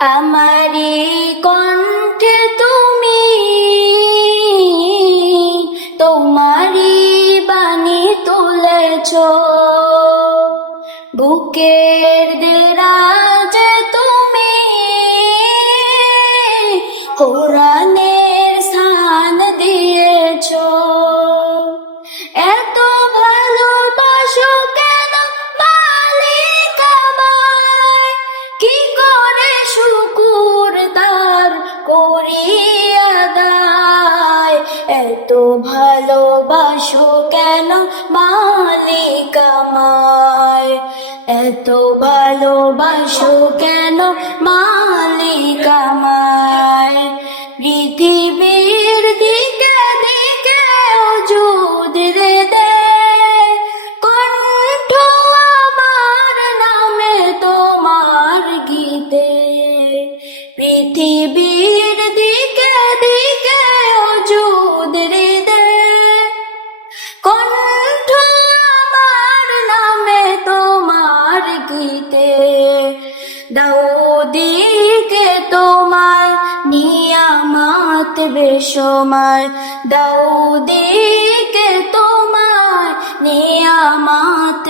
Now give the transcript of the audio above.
আমারি কণ্ঠে তুমি তোমারি বাণী তুলেছ, বুকের দেরাজে তুমি কোরআনের স্থান দিয়েছ। এত ভালোবাসো কেন মালিক আমায়, কি করে শুকুর তার করি আদায়। এত ভালোবাসো কেন মালিক আমায়, এত ভালোবাসো কেন মালিক আমায়। পৃথিবীর দিকে দিকে ওজুদ রে দে, কণ্ঠ আমার নামে তোমার গীতে। পৃথিবীর দিকে দিকে ওজুদ রে দে, কণ্ঠ আমার নামে তোমার গীতে। দাউদিকে তোমার নিয়ামত বেশমার, দাউদিকে তোমার নিয়ামত